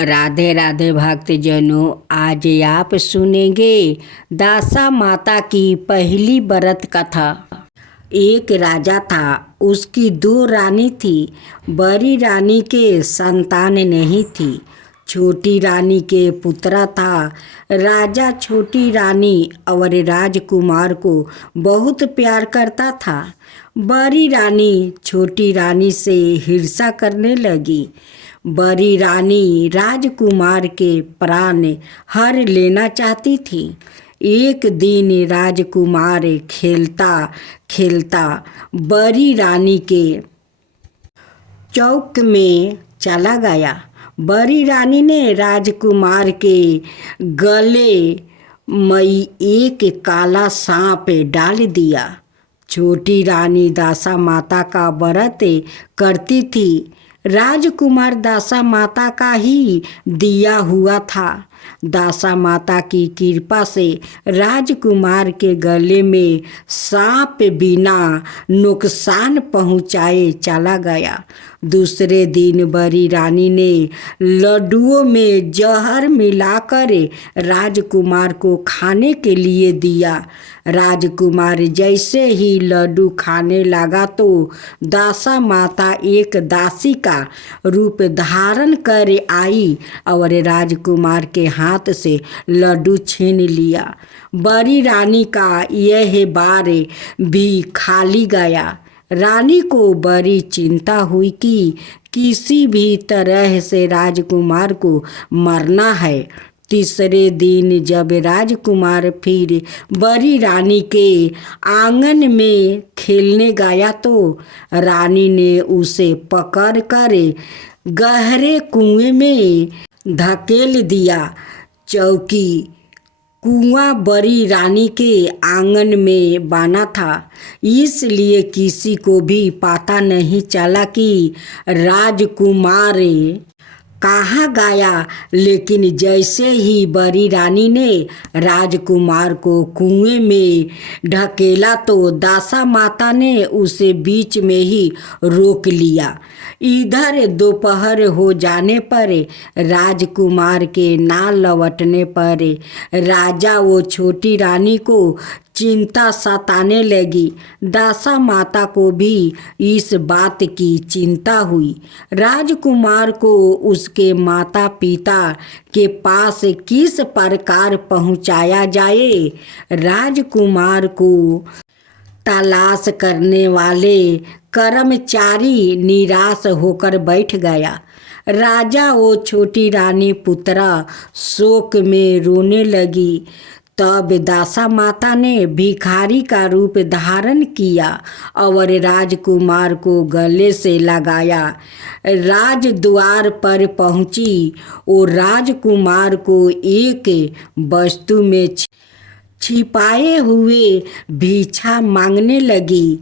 राधे राधे भक्तजनों, आज आप सुनेंगे दासा माता की पहली व्रत कथा। एक राजा था, उसकी दो रानी थी। बड़ी रानी के संतान नहीं थी, छोटी रानी के पुत्र था। राजा छोटी रानी और राजकुमार को बहुत प्यार करता था। बड़ी रानी छोटी रानी से ईर्ष्या करने लगी। बड़ी रानी राजकुमार के प्राण हर लेना चाहती थी। एक दिन राजकुमार खेलता खेलता बड़ी रानी के चौक में चला गया। बड़ी रानी ने राजकुमार के गले में एक काला सांप डाल दिया। छोटी रानी दासा माता का व्रत करती थी। राजकुमार दासा माता का ही दिया हुआ था। दासा माता की कृपा से राजकुमार के गले में सांप बिना नुकसान पहुँचाए चला गया। दूसरे दिन बड़ी रानी ने लड्डुओं में जहर मिलाकर राजकुमार को खाने के लिए दिया। राजकुमार जैसे ही लड्डू खाने लगा तो दासा माता एक दासी का रूप धारण कर आई और राजकुमार के हाथ से लड्डू छीन लिया। बड़ी रानी का यह बार भी खाली गया। रानी को बड़ी चिंता हुई कि किसी भी तरह से राजकुमार को मरना है। तीसरे दिन जब राजकुमार फिर बड़ी रानी के आंगन में खेलने गया तो रानी ने उसे पकड़कर गहरे कुएं में धकेल दिया। चौकी कुआं बड़ी रानी के आंगन में बना था, इसलिए किसी को भी पता नहीं चला कि राजकुमार कहाँ गया। लेकिन जैसे ही बड़ी रानी ने राजकुमार को कुएं में ढकेला तो दासा माता ने उसे बीच में ही रोक लिया। इधर दोपहर हो जाने पर राजकुमार के ना लौटने पर राजा वो छोटी रानी को चिंता सताने लगी। दासा माता को भी इस बात की चिंता हुई। राजकुमार को उसके माता पिता के पास किस प्रकार पहुंचाया जाए। राजकुमार को तलाश करने वाले कर्मचारी निराश होकर बैठ गया। राजा वो छोटी रानी पुत्रा शोक में रोने लगी। तब दासा माता ने भिखारी का रूप धारण किया और राजकुमार को गले से लगाया। राजद्वार पर पहुंची और राजकुमार को एक वस्तु में छिपाए हुए भिक्षा मांगने लगी।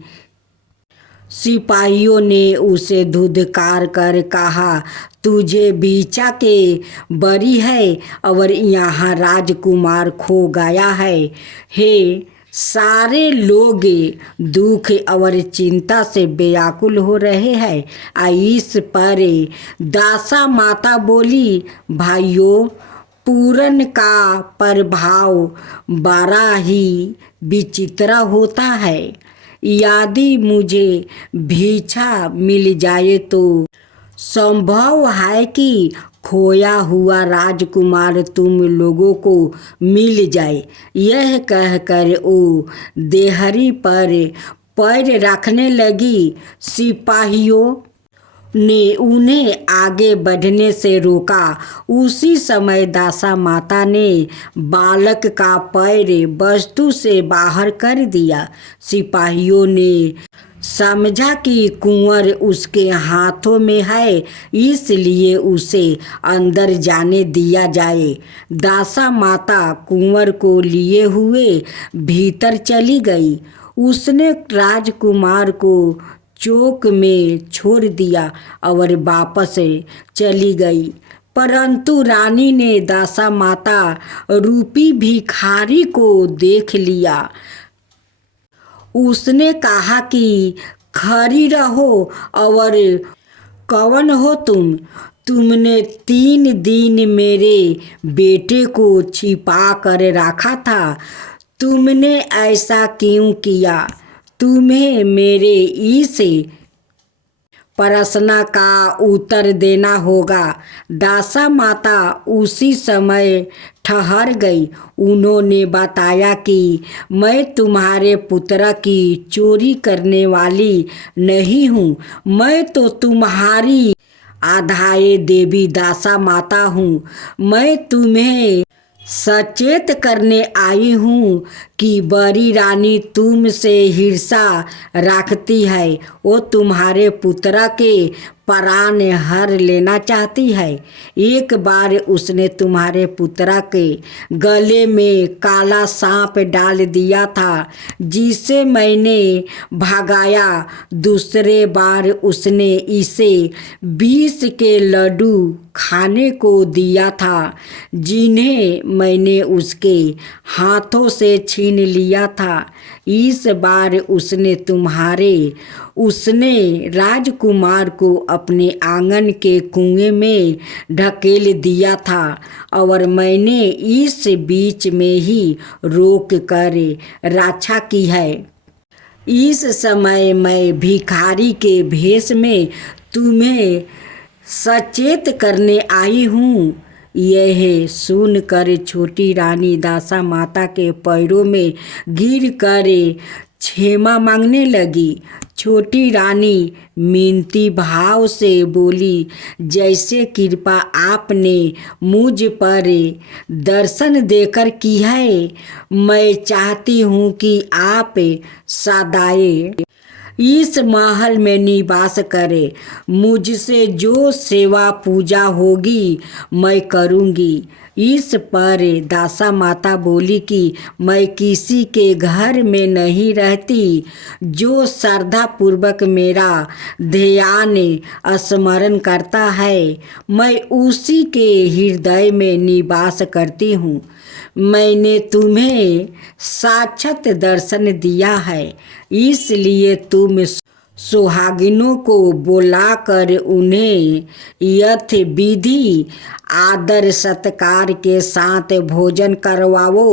सिपाहियों ने उसे धुतकार कर कहा, तुझे भिक्षा के बरी है और यहाँ राजकुमार खो गया है। हे सारे लोग दुख और चिंता से व्याकुल हो रहे हैं। इस पर दासा माता बोली, भाइयों, पूरन का प्रभाव बड़ा ही विचित्र होता है। यदि मुझे भिक्षा मिल जाए तो संभव है कि खोया हुआ राजकुमार तुम लोगों को मिल जाए। यह कहकर वो देहरी पर पैर रखने लगी। सिपाहियों ने उन्हें आगे बढ़ने से रोका। उसी समय दासा माता ने बालक का पैर वस्तु से बाहर कर दिया। सिपाहियों ने समझा कि कुंवर उसके हाथों में है, इसलिए उसे अंदर जाने दिया जाए। दासा माता कुंवर को लिए हुए भीतर चली गई। उसने राजकुमार को चौक में छोड़ दिया और वापस चली गई। परंतु रानी ने दासा माता रूपी भिखारी को देख लिया। उसने कहा कि खड़ी रहो और कौन हो तुम? तुमने 3 दिन मेरे बेटे को छिपा कर रखा था। तुमने ऐसा क्यों किया? तुम्हें मेरे इस प्रश्न का उत्तर देना होगा। दासा माता उसी समय ठहर गई। उन्होंने बताया कि मैं तुम्हारे पुत्र की चोरी करने वाली नहीं हूँ। मैं तो तुम्हारी आधाये देवी दासा माता हूँ। मैं तुम्हें सचेत करने आई हूँ कि बड़ी रानी तुमसे ईर्षा रखती है। वो तुम्हारे पुत्र के प्राण हर लेना चाहती है। एक बार उसने तुम्हारे पुत्र के गले में काला सांप डाल दिया था, जिसे मैंने भगाया। दूसरे बार उसने इसे 20 के लड्डू खाने को दिया था, जिन्हें मैंने उसके हाथों से छीन लिया था। इस बार उसने राजकुमार को अपने आंगन के कुएं में ढकेल दिया था और मैंने इस बीच में ही रोक कर रक्षा की है। इस समय मैं भिखारी के भेष में तुम्हें सचेत करने आई हूँ। यह सुनकर छोटी रानी दासा माता के पैरों में गिर कर क्षमा मांगने लगी। छोटी रानी मिनती भाव से बोली, जैसे कृपा आपने मुझ पर दर्शन देकर की है, मैं चाहती हूँ कि आप सदाए इस महल में निवास करे। मुझसे जो सेवा पूजा होगी मैं करूँगी। इस पर दासा माता बोली कि मैं किसी के घर में नहीं रहती। जो श्रद्धा पूर्वक मेरा ध्यान स्मरण करता है, मैं उसी के हृदय में निवास करती हूँ। मैंने तुम्हें साक्षात दर्शन दिया है, इसलिए तुम सुहागिनों को बुलाकर उन्हें यथाविधि आदर सत्कार के साथ भोजन करवाओ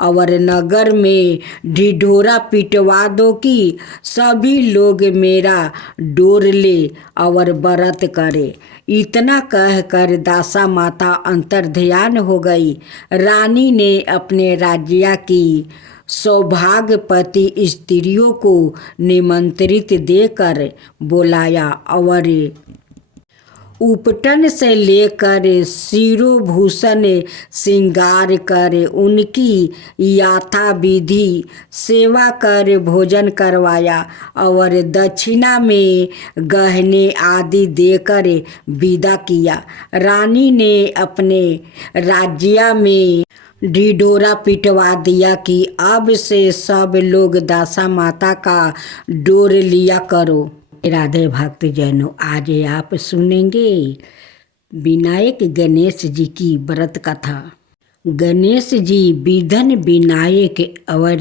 और नगर में ढिढोरा पिटवा दो कि सभी लोग मेरा डोर ले और व्रत करे। इतना कहकर दासा माता अंतर्ध्यान हो गई। रानी ने अपने राज्य की सौभाग्यवती स्त्रियों को निमंत्रित देकर बुलाया और उपटन से लेकर शिरोभूषण श्रृंगार कर उनकी यथाविधि सेवा कर भोजन करवाया और दक्षिणा में गहने आदि देकर विदा किया। रानी ने अपने राज्य में ढिढोरा पिटवा दिया कि अब से सब लोग दासा माता का डोर लिया करो। राधे भक्त जनों, आज आप सुनेंगे विनायक गणेश जी की व्रत कथा। गणेश जी विघ्न विनायक और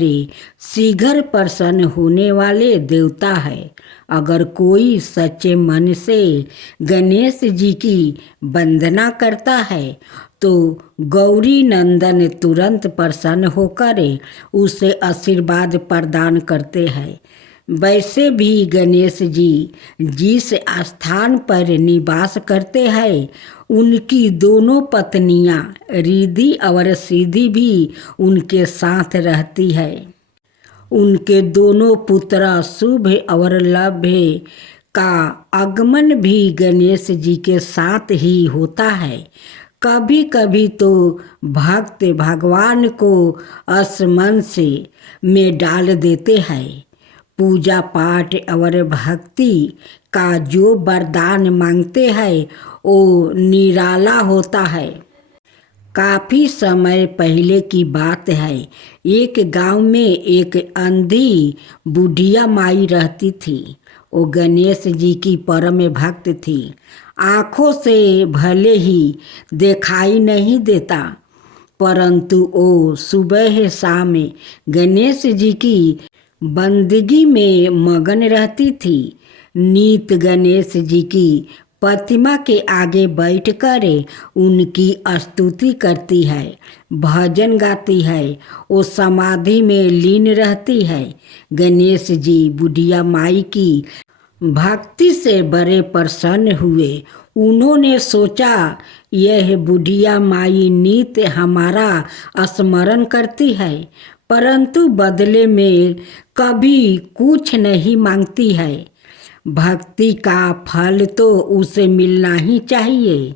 शीघ्र प्रसन्न होने वाले देवता है। अगर कोई सच्चे मन से गणेश जी की वंदना करता है तो गौरी नंदन तुरंत प्रसन्न होकर उसे आशीर्वाद प्रदान करते हैं। वैसे भी गणेश जी जिस स्थान पर निवास करते हैं, उनकी दोनों पत्नियां रिद्धि और सिद्धि भी उनके साथ रहती है। उनके दोनों पुत्र शुभ और लभ्य का आगमन भी गणेश जी के साथ ही होता है। कभी कभी तो भक्त भगवान को असमंस में डाल देते हैं। पूजा पाठ और भक्ति का जो वरदान मांगते हैं वो निराला होता है। काफ़ी समय पहले की बात है। एक गांव में एक अंधी बुढ़िया माई रहती थी। वो गणेश जी की परम भक्त थी। आँखों से भले ही दिखाई नहीं देता, परंतु वो सुबह शाम गणेश जी की बंदगी में मगन रहती थी। नित गणेश जी की प्रतिमा के आगे बैठकर उनकी स्तुति करती है, भजन गाती है, वो समाधि में लीन रहती है। गणेश जी बुढ़िया माई की भक्ति से बड़े प्रसन्न हुए। उन्होंने सोचा यह बुढ़िया माई नित्य हमारा स्मरण करती है, परंतु बदले में कभी कुछ नहीं मांगती है। भक्ति का फल तो उसे मिलना ही चाहिए।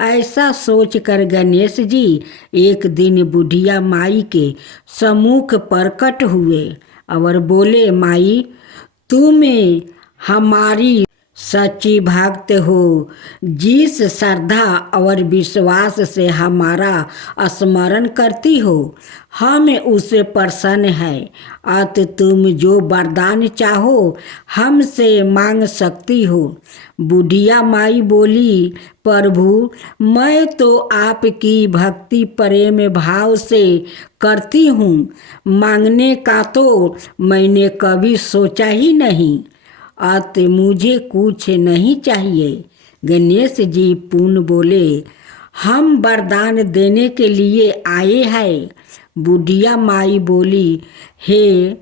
ऐसा सोचकर गणेश जी एक दिन बुढ़िया माई के सम्मुख प्रकट हुए और बोले, माई तुम हमारी सच्ची भक्त हो, जिस श्रद्धा और विश्वास से हमारा स्मरण करती हो हम उससे प्रसन्न है। अत तुम जो वरदान चाहो हमसे मांग सकती हो। बुढ़िया माई बोली, प्रभु मैं तो आपकी भक्ति प्रेम भाव से करती हूँ, मांगने का तो मैंने कभी सोचा ही नहीं। अत मुझे कुछ नहीं चाहिए। गणेश जी पुनः बोले, हम वरदान देने के लिए आए हैं। बुढ़िया माई बोली, हे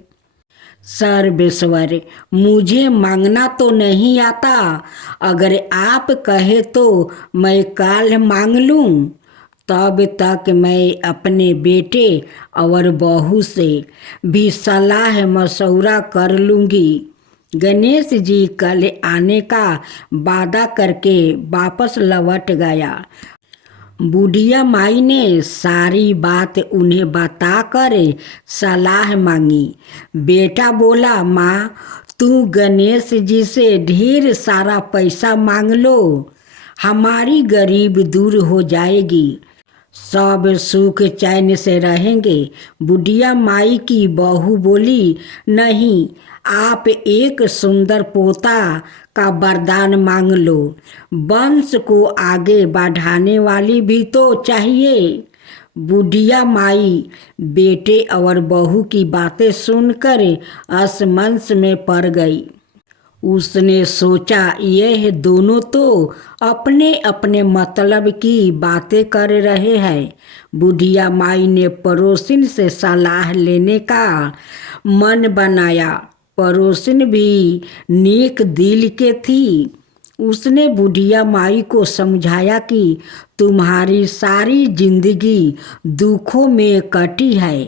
सर्वेश्वर मुझे मांगना तो नहीं आता, अगर आप कहे तो मैं काल मांग लूँ। तब तक मैं अपने बेटे और बहू से भी सलाह मशवरा कर लूँगी। गणेश जी कल आने का वादा करके वापस लौट गया। बुढ़िया माई ने सारी बात उन्हें बताकर सलाह मांगी। बेटा बोला, माँ तू गणेश जी से ढेर सारा पैसा मांग लो, हमारी गरीब दूर हो जाएगी, सब सुख चैन से रहेंगे। बुढ़िया माई की बहू बोली, नहीं आप एक सुंदर पोता का वरदान मांग लो, वंश को आगे बढ़ाने वाली भी तो चाहिए। बुढ़िया माई बेटे और बहू की बातें सुनकर असमंस में पड़ गई। उसने सोचा यह दोनों तो अपने अपने मतलब की बातें कर रहे हैं। बुढ़िया माई ने पड़ोसिन से सलाह लेने का मन बनाया। पड़ोसिन भी नेक दिल के थी। उसने बुढ़िया माई को समझाया कि तुम्हारी सारी जिंदगी दुखों में कटी है,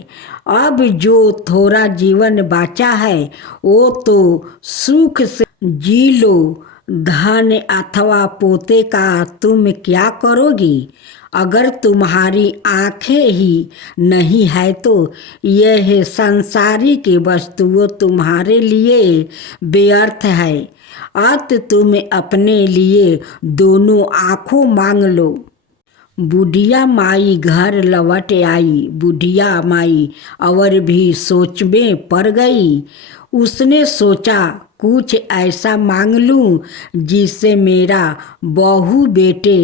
अब जो थोड़ा जीवन बचा है वो तो सुख से जी लो। धन अथवा पोते का तुम क्या करोगी? अगर तुम्हारी आंखें ही नहीं है तो यह संसारिक वस्तुओं तुम्हारे लिए व्यर्थ है। अत तुम अपने लिए दोनों आँखों मांग लो। बुढ़िया माई घर लौट आई। बुढ़िया माई और भी सोच में पड़ गई। उसने सोचा कुछ ऐसा मांग लूं जिससे मेरा बहू बेटे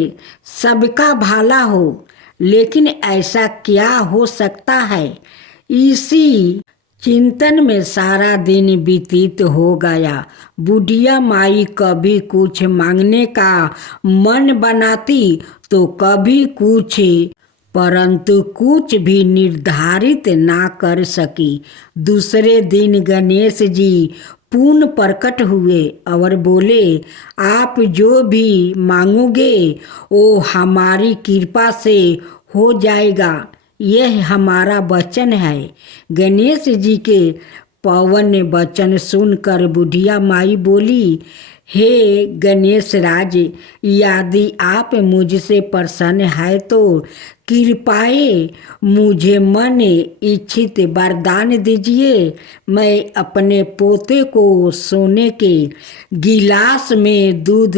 सबका भला हो, लेकिन ऐसा क्या हो सकता है? इसी चिंतन में सारा दिन व्यतीत हो गया। बुढ़िया माई कभी कुछ मांगने का मन बनाती तो कभी कुछ, परंतु कुछ भी निर्धारित ना कर सकी। दूसरे दिन गणेश जी पुनः प्रकट हुए और बोले, आप जो भी मांगोगे वो हमारी कृपा से हो जाएगा, यह हमारा वचन है। गणेश जी के पवन वचन सुनकर बुढ़िया माई बोली, हे गणेश राज, यदि आप मुझसे प्रसन्न है तो कृपाए मुझे मन इच्छित वरदान दीजिए। मैं अपने पोते को सोने के गिलास में दूध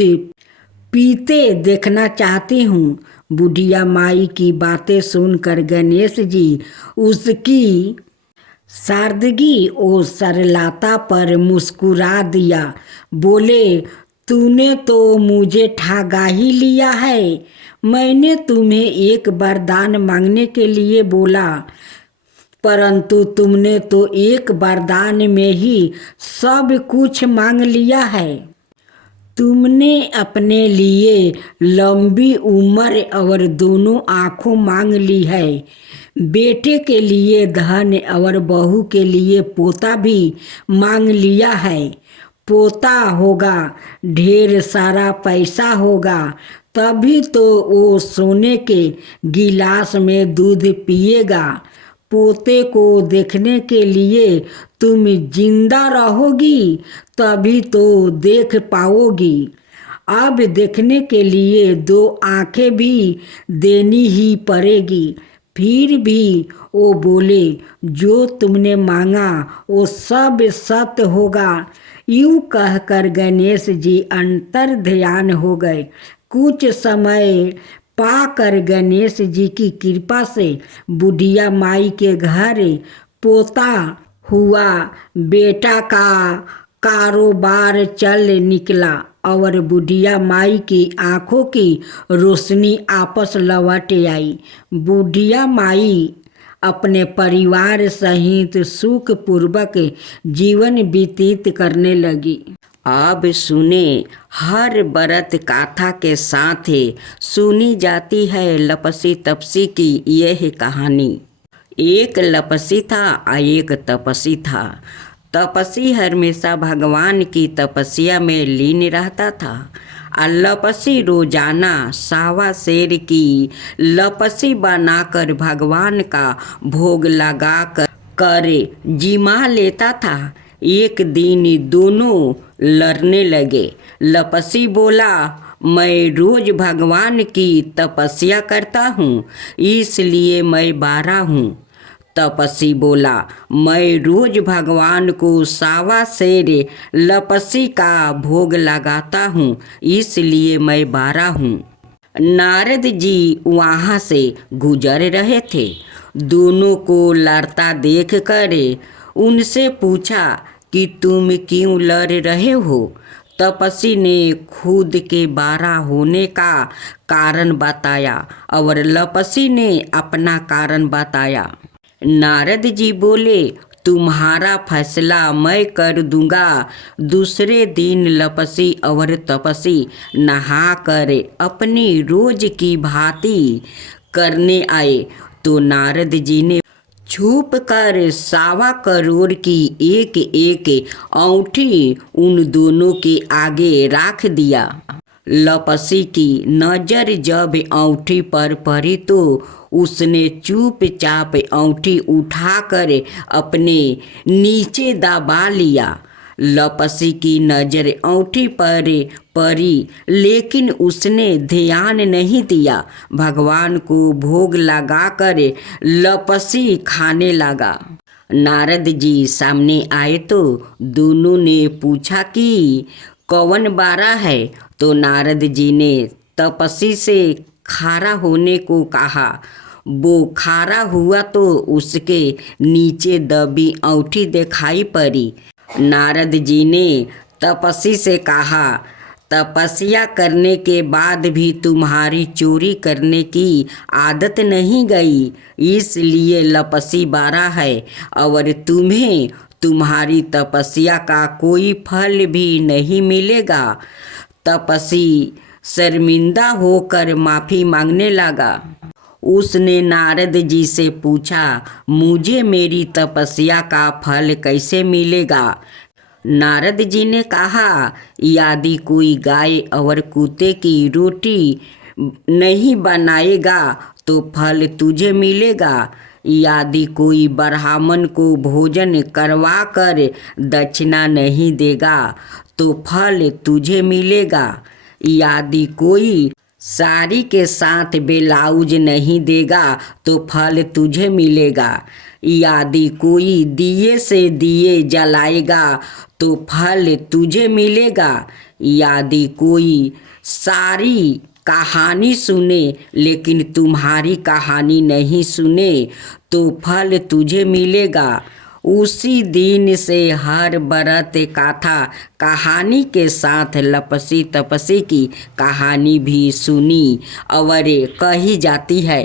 पीते देखना चाहती हूँ। बुढ़िया माई की बातें सुनकर गणेश जी उसकी सादगी और सरलता पर मुस्कुरा दिया। बोले, तूने तो मुझे ठगा ही लिया है। मैंने तुम्हें एक वरदान मांगने के लिए बोला, परंतु तुमने तो एक वरदान में ही सब कुछ मांग लिया है। तुमने अपने लिए लंबी उम्र और दोनों आँखों मांग ली है। बेटे के लिए धन और बहू के लिए पोता भी मांग लिया है। पोता होगा, ढेर सारा पैसा होगा, तभी तो वो सोने के गिलास में दूध पिएगा। पोते को देखने के लिए तुम जिंदा रहोगी, तभी तो देख पाओगी। अब देखने के लिए 2 आंखें भी देनी ही पड़ेगी। फिर भी वो बोले, जो तुमने मांगा वो सब सत्य होगा। यूं कहकर गणेश जी अंतर ध्यान हो गए। कुछ समय पाकर गणेश जी की कृपा से बुढ़िया माई के घर पोता हुआ। बेटा का कारोबार चल निकला और बुढ़िया माई की आंखों की रोशनी आपस लौट आई। बुढ़िया माई अपने परिवार सहित सुखपूर्वक जीवन व्यतीत करने लगी। अब सुने, हर व्रत गाथा के साथ सुनी जाती है लपसी तपसी की यह कहानी। एक लपसी था और एक तपसी था। तपसी हमेशा भगवान की तपस्या में लीन रहता था और लपसी रोजाना 1.25 शेर की लपसी बनाकर भगवान का भोग लगा कर जिमा लेता था। एक दिन दोनों लड़ने लगे। लपसी बोला, मैं रोज भगवान की तपस्या करता हूँ, इसलिए मैं बारा हूँ। तपसी बोला, मैं रोज भगवान को 1.25 शेर लपसी का भोग लगाता हूँ, इसलिए मैं बारा हूँ। नारद जी वहाँ से गुजर रहे थे। दोनों को लड़ता देख कर उनसे पूछा कि तुम क्यों लड़ रहे हो। तपसी ने खुद के बारा होने का कारण बताया और लपसी ने अपना कारण बताया। नारद जी बोले, तुम्हारा फैसला मैं कर दूंगा। दूसरे दिन लपसी और तपसी नहा कर अपनी रोज की भांति करने आए तो नारद जी ने छुप कर 1.25 करोड़ की एक एक औंठी उन दोनों के आगे रख दिया। लपसी की नज़र जब औंठी पर पड़ी तो उसने चुपचाप औंठी उठाकर अपने नीचे दबा लिया। लपसी की नज़र औंठी पर पड़ी, लेकिन उसने ध्यान नहीं दिया। भगवान को भोग लगाकर लपसी खाने लगा। नारद जी सामने आए तो दोनों ने पूछा कि कौन बारा है। तो नारद जी ने तपसी से खारा होने को कहा। वो खारा हुआ तो उसके नीचे दबी औंठी दिखाई पड़ी। नारद जी ने तपसी से कहा, तपस्या करने के बाद भी तुम्हारी चोरी करने की आदत नहीं गई, इसलिए लपसी बारा है और तुम्हें तुम्हारी तपस्या का कोई फल भी नहीं मिलेगा। तपसी शर्मिंदा होकर माफ़ी मांगने लगा। उसने नारद जी से पूछा, मुझे मेरी तपस्या का फल कैसे मिलेगा। नारद जी ने कहा, यदि कोई गाय और कुत्ते की रोटी नहीं बनाएगा तो फल तुझे मिलेगा। यदि कोई ब्राह्मण को भोजन करवा कर दक्षिणा नहीं देगा तो फल तुझे मिलेगा। यदि कोई साड़ी के साथ ब्लाउज नहीं देगा तो फल तुझे मिलेगा। यदि कोई दिए से दिए जलाएगा तो फल तुझे मिलेगा। यदि कोई सारी कहानी सुने लेकिन तुम्हारी कहानी नहीं सुने तो फल तुझे मिलेगा। उसी दिन से हर व्रत कथा कहानी के साथ लपसी तपसी की कहानी भी सुनी और कही जाती है।